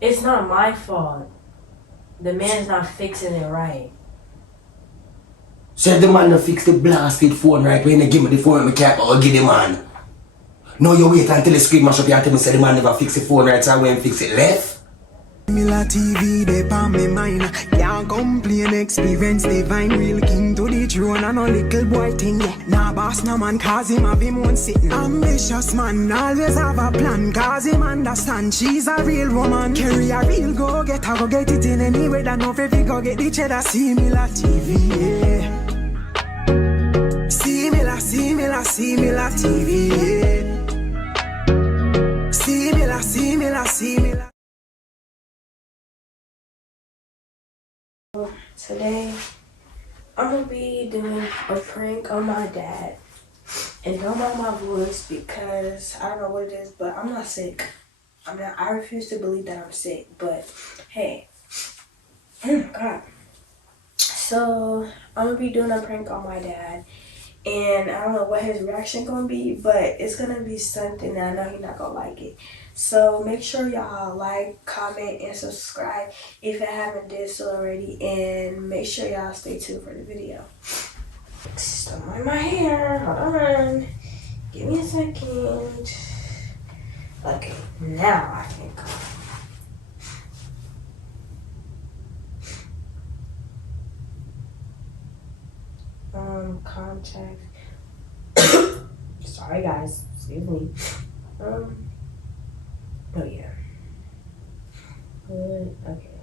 It's not my fault. The man's not fixing it right. So if the man no fix the blasted phone right when they give me the phone with my cap or give the man. No, you wait until the screen mash up and tell me say the man never fix the phone right, so I went fix it left. Mila TV, they on me mind. Can't complain, experience divine. Real king to the throne and a little boy thing. Yeah, nah boss, no man, cause him have him own sitting. Ambitious man, always have a plan, cause him understand she's a real woman. Carry a real go get it in any way that no baby go get the cheddar. See Mila TV, yeah. See Mila TV, yeah. See Mila. Today, I'm gonna be doing a prank on my dad. And don't mind my voice because I don't know what it is, but I'm not sick. I refuse to believe that I'm sick, but hey. Oh my God. So, I'm gonna be doing a prank on my dad. And I don't know what his reaction gonna be, but it's gonna be something that I know he's not gonna like it. So make sure y'all like, comment, and subscribe if you haven't did so already, and make sure y'all stay tuned for the video. Don't mind my hair. Hold on. Give me a second. Okay, now I can go. Contact. Sorry guys, excuse me. Oh yeah. Good. Okay.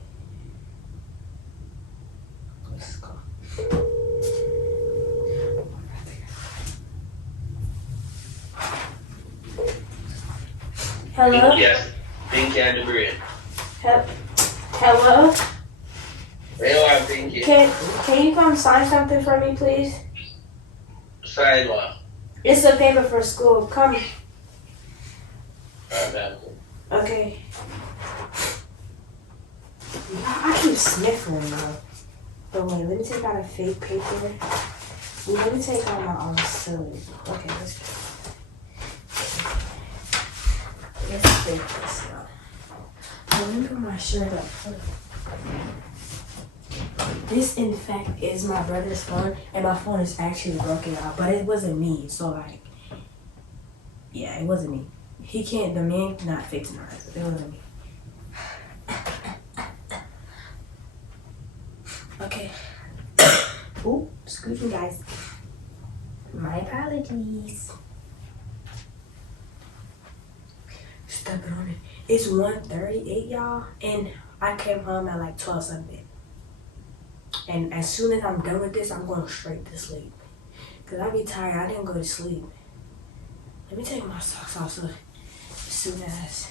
Let's go. Hello? Yes. Pinky and the brain. Hello? Where you are, Pinky? Can you come sign something for me, please? Sign what? It's a paper for school. Come. Alright, man. Okay. I keep sniffling though. But wait, let me take out a fake paper. Let me take out my own silly. Okay, let's go. Let's fake this out. Let me put my shirt up. This, in fact, is my brother's phone, and my phone is actually broken out, but it wasn't me, so like, yeah, it wasn't me. The man not fixing ours. It wasn't me. Okay. Ooh, excuse me, guys. My apologies. Step it on it. It's 1:38, y'all, and I came home at like 12 something. And as soon as I'm done with this, I'm going straight to sleep. Cause I be tired. I didn't go to sleep. Let me take my socks off so as soon as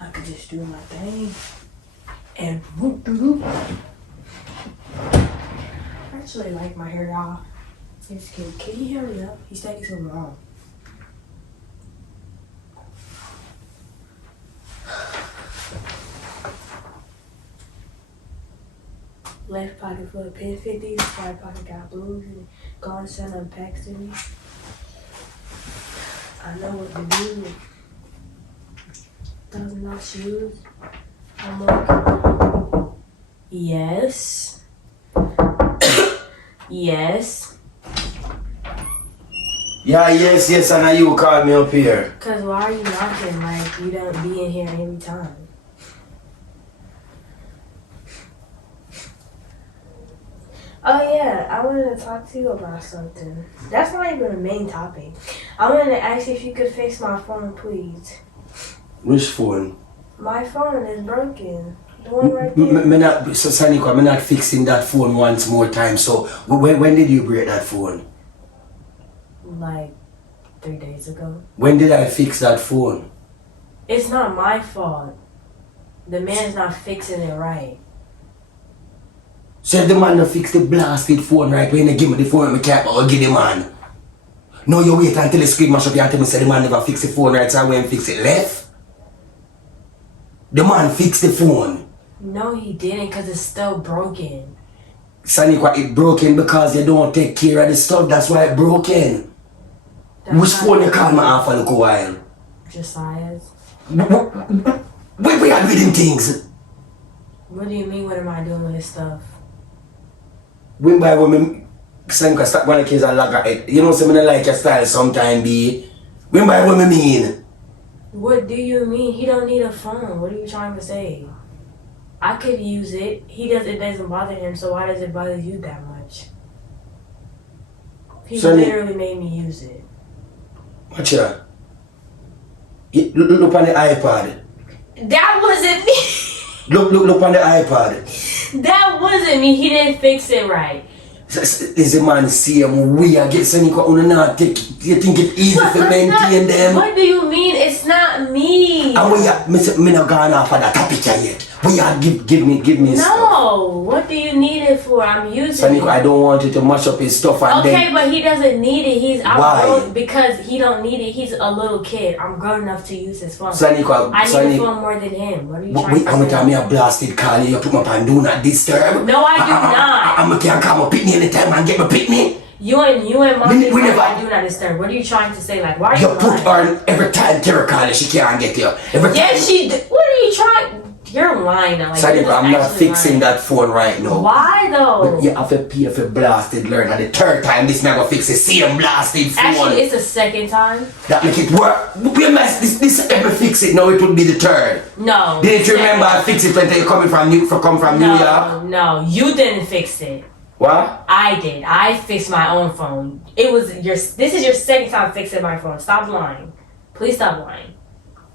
I could just do my thing and whoop de whoop. I actually like my hair, y'all. Can you hurry up? He's taking so long. Left pocket full of pen 50s, right pocket got blues, and gone send them packs to me. I know what to do. $1,000 shoes. I'm like, yes. Yes. Yeah, yes, and now you call me up here. Cause why are you knocking like you don't be in here every time? Oh yeah, I wanted to talk to you about something. That's not even the main topic. I wanted to ask you if you could fix my phone, please. Which phone? My phone is broken. The one right there. Sanika, I'm not fixing that phone once more time. So when did you break that phone? Like 3 days ago. When did I fix that phone? It's not my fault. The man's not fixing it right. So if the man no fix the blasted phone right when they give me the phone with my cap or give the man. No, you wait until the screen mash up and tell me say the man never fix the phone right, so I went fix it left. The man fixed the phone. No, he didn't, because it's still broken. Sanika, it broken because you don't take care of the stuff. That's why it broken. Which phone you call me off a little while? Josiah's. What we are doing things? What do you mean? What am I doing with this stuff? When by women, saying I start one of the kids I like it. You know, some of them like your style sometime be. When by women mean? What do you mean? He don't need a phone. What are you trying to say? I could use it. It doesn't bother him, so why does it bother you that much? He literally made me use it. Watch out. Look on the iPad. That wasn't me. Look on the iPad. That wasn't me. He didn't fix it right. Is the man see him we are get some not take you think it easy to maintain them? What do you mean? It's not me. And we are me not gone off of that topic yet. We are give me stuff. No, what do you need it for? I'm using Sanico, it. I don't want you to mash up his stuff and Okay, then. but he doesn't need it. Why? Grown because he don't need it. He's a little kid. I'm grown enough to use his phone. Sanico, I need a phone more than him. What are you trying wait, to I'm say? tell me a blasted call you put me up and do not disturb. No, I do not. I'm can come up pick me anytime and get me pick me. You and mommy, We never- I do not disturb. What are you trying to say? Like, why are You you put lying? her every time Terry call you, she can't get you. Every time. Yes, what are you trying? You're lying now. Like, Sanico, you're I'm not actually fixing lying. that phone right now. Why though? But you have to pay for blasted learn and the third time this man go fix the same blasted phone. Actually, it's the second time. That make it work. We mess this ever fix it, now it would be the third. No. Didn't you remember I fixed it when you coming from New York? No, you didn't fix it. What? I did. I fixed my own phone. This is your second time fixing my phone. Stop lying. Please stop lying.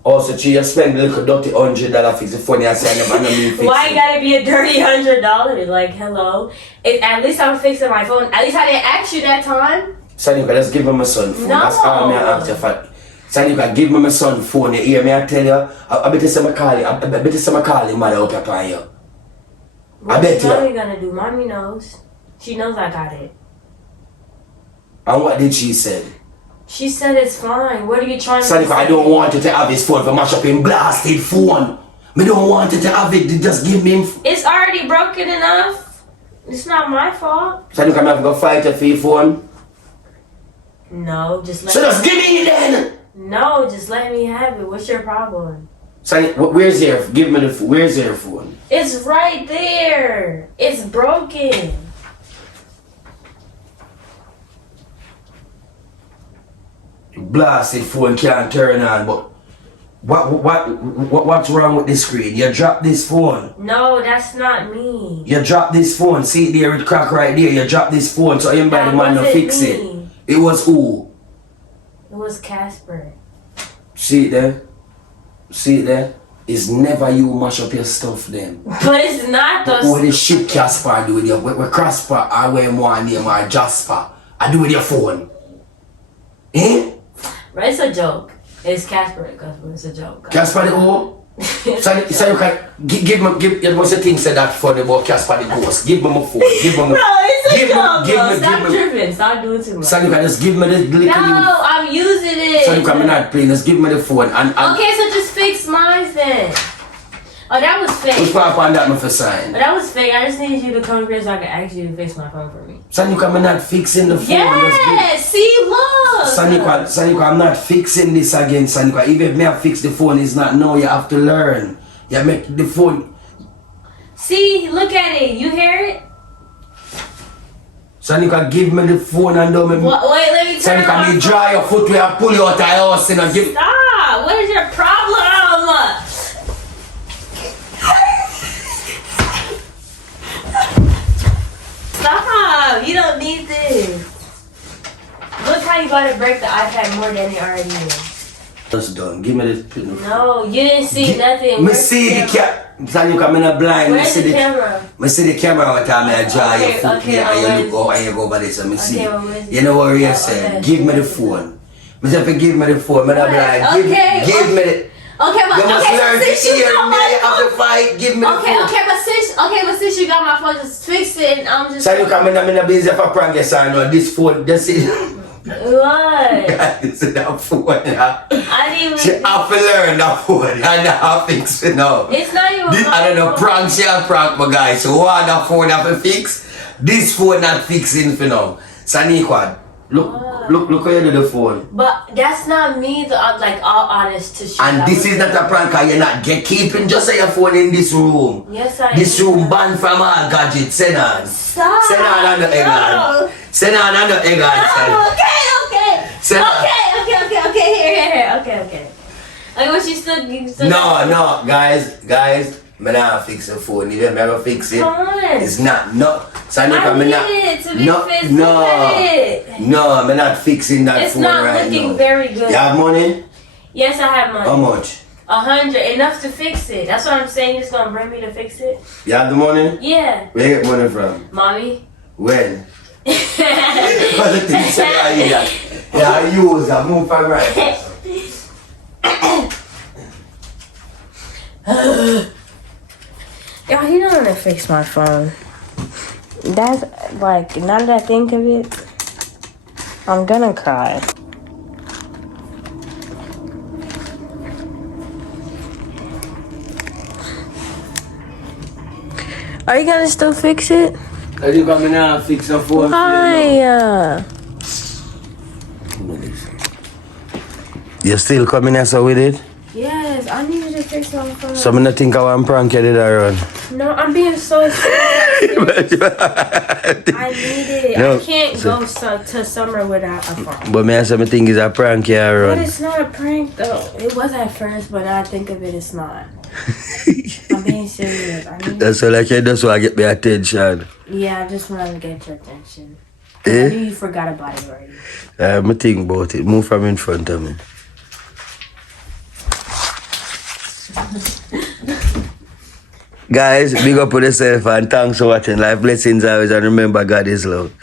Also, you spend a little dirty $100 fix the phone and say I don't mean fix Why it. gotta be a dirty $100? Like, hello. At least I'm fixing my phone. At least I didn't ask you that time. Sanika, let's give him my son phone. No. That's all me after for. Sanika, give me my son phone. You hear me? I tell you. I bet you some call you. I bet you some call you mother up upon you. I bet What's you. mommy gonna do? Mommy knows. She knows I got it. And what did she say? She said it's fine. What are you trying to Sanika, say? I don't want you to have his phone for mash up him blasted phone. Me don't want you to have it. Just give me him. It's already broken enough. It's not my fault. Sanika, I'm have to go fight you for your phone. No, just let So me. just give me it then. No, just let me have it. What's your problem? Sonny, where's your? Give me the. Where's your phone? It's right there. It's broken. Blasted phone can't turn on, but what's wrong with this screen? You dropped this phone. No, that's not me. You dropped this phone. See it there, it crack right there. You dropped this phone, so anybody That man to wasn't fix me. it. It was who? It was Casper. See it there? See it there? It's never you mash up your stuff then. But it's not the. What the shit Casper do with your with Casper or where one name or Jasper? I do with your phone. Eh? Right, it's a joke. It's Casper. It's a joke. Casper the who? It's So a you joke. can give you must think say that funny about Casper the ghost. Give me my phone. Give me my Bro, it's a give me- joke, give bro. me- Stop give me- tripping. Stop doing too much. So you can just give me the little No, I'm using it. So you can not playing, just give me the phone and Okay, so just fix mine then. Oh, that was who's fake. part on that me for sign? That was fake. I just needed you to come here so I could ask you to fix my phone for me. So you can not fixing the phone. Yes. See, look. Sanika, I'm not fixing this again, Sanika. Even if me have fixed the phone, it's not now. You have to learn. You make the phone. See, look at it. You hear it? Sanika, give me the phone and don't me. What? Wait, let me turn on Sanika, my me phone. dry your foot where I pull you out of the house and I give. Stop. What is your problem? Stop. You don't need this. Look how you about to break the iPad more than it already is. Just done. Give me the. No, you didn't see nothing. Me Where's see the camera? Sanika, I'm not blind. Me Where's see the camera? I see the camera all the time and I draw your Okay, foot okay, here well, and you look out and you go over this and me see. well, where's You know what you oh, say? okay. Give me the phone. Me say if you give me the phone, me not blind. Okay, Give me the. Okay, but You must learn to since you hear got me. my You have phone. to fight. Give me the Okay, phone. but since you got my phone, just fix it and I'm just. So you come in, I'm in a busy for prank yes I know this phone. That's it. What? This is that phone. Yeah. I didn't She even. have to learn that phone and I fix it now. It's not even. This, I don't know, my prank shall prank my guys. So what that phone have to fix? This phone not fixing for now. Saniquad, Look how you do the phone. But that's not me, I'm like all honest to shit. And this is not a prank, cause you're not keeping just your phone in this room. Yes, I This am. room banned from all gadgets. Send on. Stop. Send on under egg on. Send on under egg on. Oh, okay. Send on. Okay, here. Okay. Like, what you still No, guys, me not fix the phone. If you ever fix it, Come on. it's not, So I need it to be fixed. No, I'm not fixing that It's phone not right looking now. very good. You have money? Yes, I have money. How much? 100, enough to fix it. That's what I'm saying. It's gonna bring me to fix it. You have the money? Yeah, Where you get money from? mommy. When? Other things say I use that move from right. Y'all, he don't wanna fix my phone. That's like, now that I think of it, I'm gonna cry. Are you gonna still fix it? Are you coming now fix the phone? Hi. You still coming here so with it? Yes, I need you to fix my phone. So I think I want prank you did run. No, I'm being so serious. I need it. No, I can't go to summer without a phone. But me I think it's a prank you But run. it's not a prank though. It was at first, but now I think of it, it's not. I'm being serious. I need That's all I can do so I get my attention. Yeah, I just wanted to get your attention. Eh? I knew you forgot about it already. I'm think about it. Move from in front of me. Guys, big up on yourself and thanks for watching. Life blessings always and remember God is love.